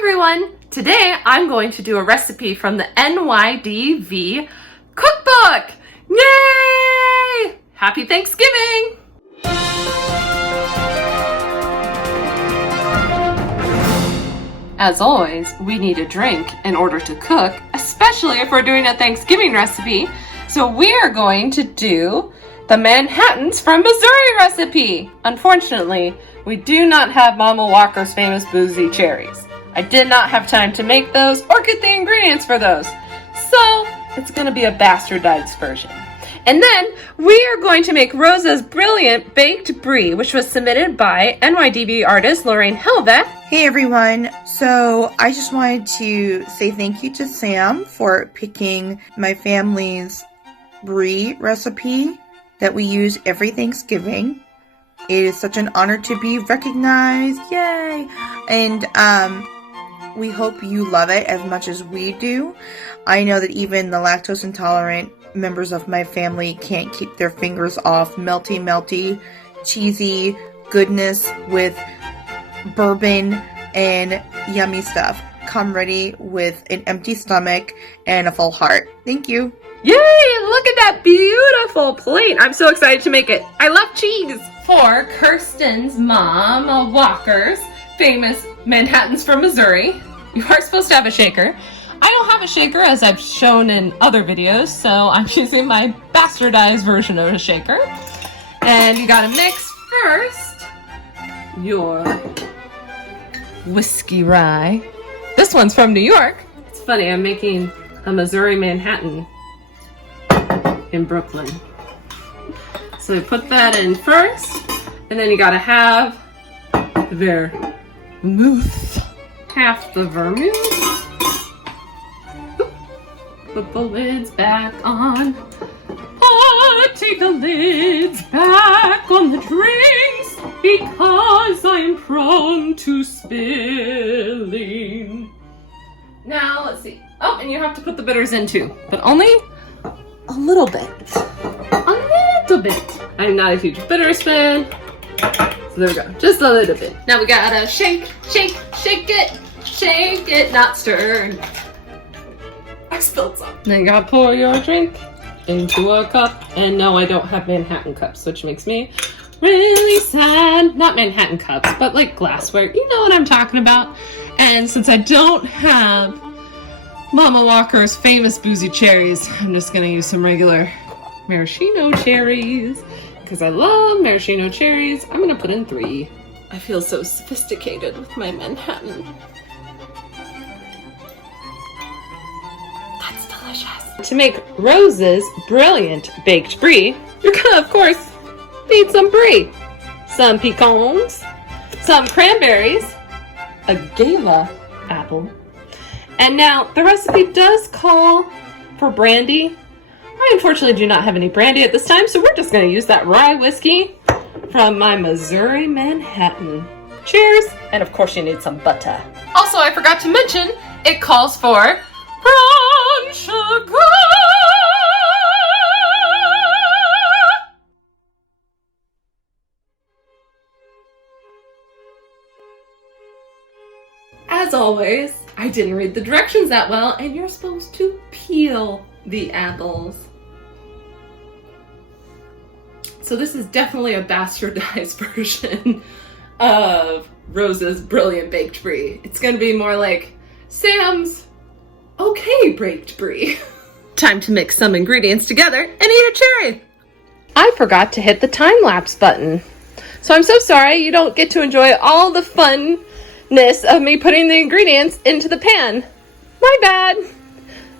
everyone! Today I'm going to do a recipe from the NYDV Cookbook! Yay! Happy Thanksgiving! As always, we need a drink in order to cook, especially if we're doing a Thanksgiving recipe. So we are going to do the Manhattans from Missouri recipe. Unfortunately, we do not have Mama Walker's famous boozy cherries. I did not have time to make those or get the ingredients for those. So it's going to be a bastardized version. And then we are going to make Rosa's Brilliant Baked Brie, which was submitted by NYDV artist Lorraine Helvick. Hey everyone, so I just wanted to say thank you to Sam for picking my family's Brie recipe that we use every Thanksgiving. It is such an honor to be recognized, yay! And we hope you love it as much as we do. I know that even the lactose intolerant members of my family can't keep their fingers off melty, cheesy goodness with bourbon and yummy stuff. Come ready with an empty stomach and a full heart. Thank you. Yay! Look at that beautiful plate. I'm so excited to make it. I love cheese. For Kirsten's mom, Walker's famous Manhattans from Missouri, you are supposed to have a shaker. I don't have a shaker as I've shown in other videos, so I'm using my bastardized version of a shaker. And you gotta mix first your whiskey rye. This one's from New York. It's funny, I'm making a Missouri Manhattan in Brooklyn. So we put that in first, and then you gotta have vermouth. Half the vermouth. Put the lids back on. Take the lids back on the drinks because I'm prone to spilling. Now, let's see. Oh, and you have to put the bitters in too, but only a little bit. A little bit. I'm not a huge bitters fan. So there we go. Just a little bit. Now we gotta shake it, not stir. I spilled some. Then you gotta pour your drink into a cup. And no, I don't have Manhattan cups, which makes me really sad. Not Manhattan cups, but like glassware. You know what I'm talking about. And since I don't have Mama Walker's famous boozy cherries, I'm just gonna use some regular maraschino cherries. Because I love maraschino cherries. I'm gonna put in 3. I feel so sophisticated with my Manhattan. That's delicious. To make Rosa's Brilliant Baked Brie, you're gonna, of course, need some brie, some pecans, some cranberries, a gala apple, and now the recipe does call for brandy. I unfortunately do not have any brandy at this time, so we're just going to use that rye whiskey from my Missouri Manhattan. Cheers! And of course you need some butter. Also, I forgot to mention, it calls for brown sugar! As always, I didn't read the directions that well, and you're supposed to peel the apples. So this is definitely a bastardized version of Rosa's Brilliant Baked Brie. It's gonna be more like Sam's okay baked brie. Time to mix some ingredients together and eat a cherry. I forgot to hit the time-lapse button. So I'm so sorry you don't get to enjoy all the funness of me putting the ingredients into the pan. My bad.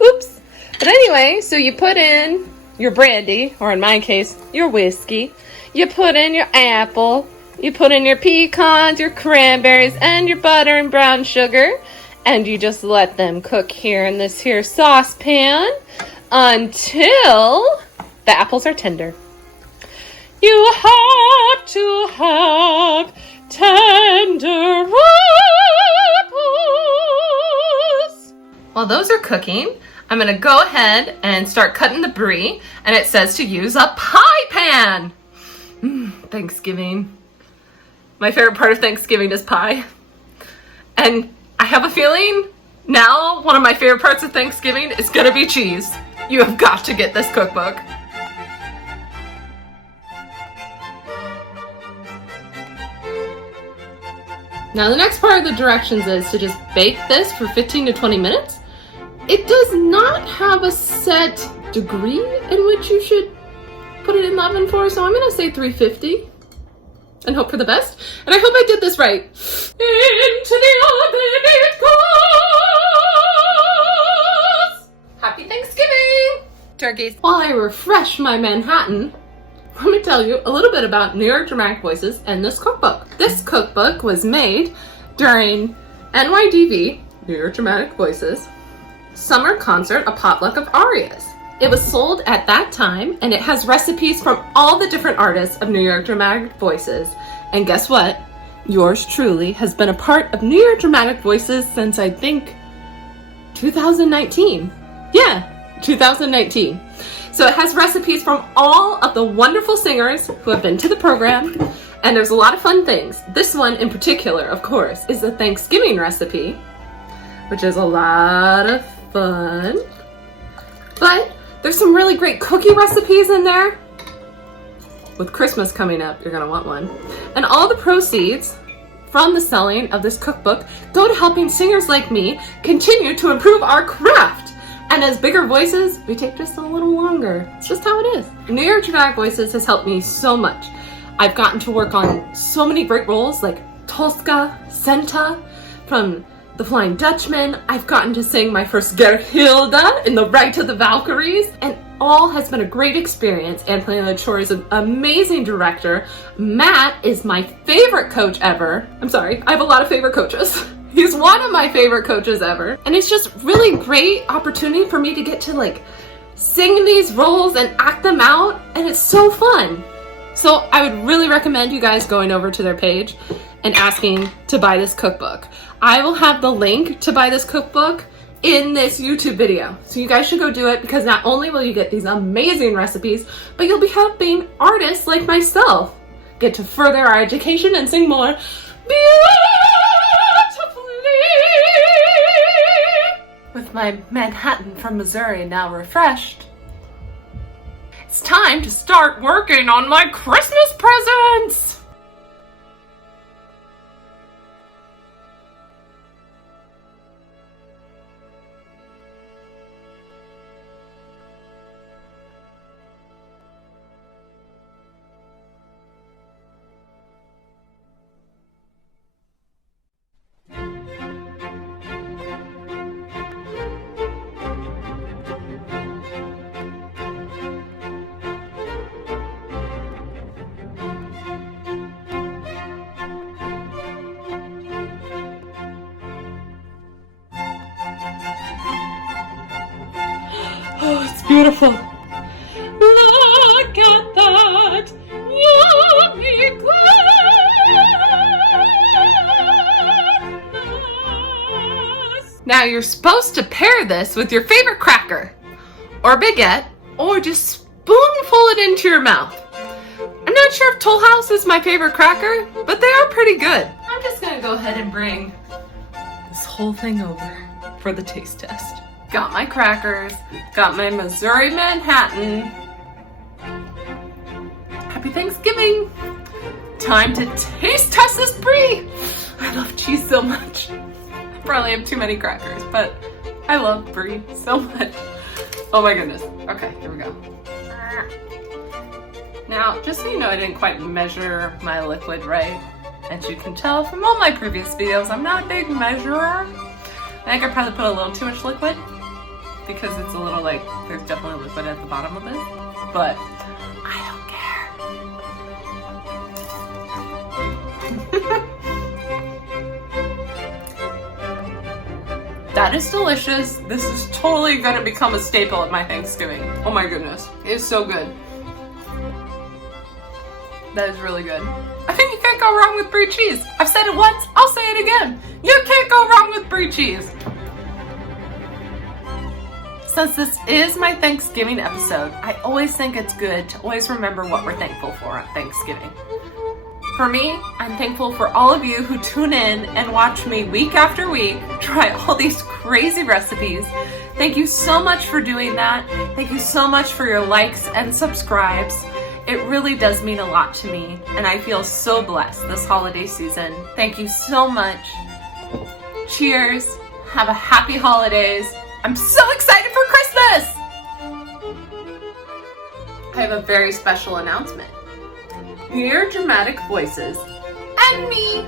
Oops. But anyway, so you put in your brandy, or in my case, your whiskey. You put in your apple. You put in your pecans, your cranberries, and your butter and brown sugar. And you just let them cook here in this here saucepan until the apples are tender. You have to have tender apples. While those are cooking, I'm gonna go ahead and start cutting the brie, and it says to use a pie pan. Thanksgiving. My favorite part of Thanksgiving is pie. And I have a feeling now one of my favorite parts of Thanksgiving is gonna be cheese. You have got to get this cookbook. Now the next part of the directions is to just bake this for 15 to 20 minutes. It does not have a set degree in which you should put it in the oven for, so I'm gonna say 350 and hope for the best. And I hope I did this right. Into the oven it goes! Happy Thanksgiving! Turkeys. While I refresh my Manhattan, let me tell you a little bit about New York Dramatic Voices and this cookbook. This cookbook was made during NYDV, New York Dramatic Voices, summer concert, a potluck of arias. It was sold at that time, and it has recipes from all the different artists of New York Dramatic Voices. And guess what? Yours truly has been a part of New York Dramatic Voices since I think 2019. Yeah, 2019. So it has recipes from all of the wonderful singers who have been to the program, and there's a lot of fun things. This one in particular, of course, is the Thanksgiving recipe, which is a lot of fun. But there's some really great cookie recipes in there. With Christmas coming up, you're gonna want one. And all the proceeds from the selling of this cookbook go to helping singers like me continue to improve our craft. And as bigger voices, we take just a little longer. It's just how it is. New York Dramatic Voices has helped me so much. I've gotten to work on so many great roles like Tosca, Senta from The Flying Dutchman. I've gotten to sing my first Gerhilda in The Rite of the Valkyries, and all has been a great experience. Anthony LaChore is an amazing director. Matt is my favorite coach ever. I'm sorry, I have a lot of favorite coaches. He's one of my favorite coaches ever. And it's just really great opportunity for me to get to like sing these roles and act them out, and it's so fun. So I would really recommend you guys going over to their page and asking to buy this cookbook. I will have the link to buy this cookbook in this YouTube video. So you guys should go do it, because not only will you get these amazing recipes, but you'll be helping artists like myself get to further our education and sing more beautifully. With my Manhattan from Missouri now refreshed, it's time to start working on my Christmas presents! Oh, it's beautiful. Look at that yummy gladness. Now you're supposed to pair this with your favorite cracker or baguette, or just spoonful it into your mouth. I'm not sure if Toll House is my favorite cracker, but they are pretty good. I'm just gonna go ahead and bring this whole thing over for the taste test. Got my crackers, got my Missouri Manhattan. Happy Thanksgiving! Time to taste test this Brie! I love cheese so much. I probably have too many crackers, but I love Brie so much. Oh my goodness. Okay, here we go. Now, just so you know, I didn't quite measure my liquid right. As you can tell from all my previous videos, I'm not a big measurer. I think I probably put a little too much liquid, because it's a little like, there's definitely liquid at the bottom of it, but I don't care. That is delicious. This is totally gonna become a staple at my Thanksgiving. Oh my goodness, it is so good. That is really good. I think you can't go wrong with Brie cheese. I've said it once, I'll say it again. You can't go wrong with Brie cheese. Since this is my Thanksgiving episode, I always think it's good to always remember what we're thankful for on Thanksgiving. For me, I'm thankful for all of you who tune in and watch me week after week try all these crazy recipes. Thank you so much for doing that. Thank you so much for your likes and subscribes. It really does mean a lot to me, and I feel so blessed this holiday season. Thank you so much. Cheers. Have a happy holidays. I'm so excited for Christmas! I have a very special announcement. Your Dramatic Voices and me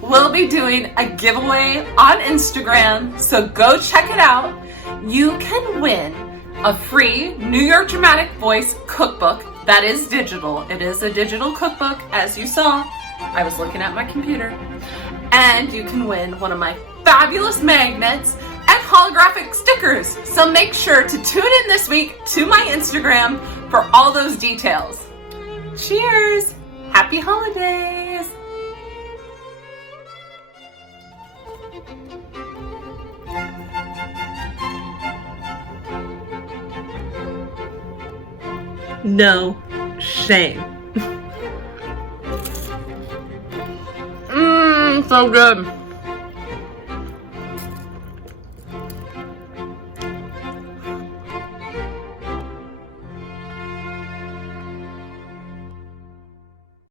will be doing a giveaway on Instagram, so go check it out. You can win a free New York Dramatic Voice cookbook that is digital. It is a digital cookbook, as you saw. I was looking at my computer. And you can win one of my fabulous magnets and holographic stickers. So make sure to tune in this week to my Instagram for all those details. Cheers! Happy holidays! No shame. So good.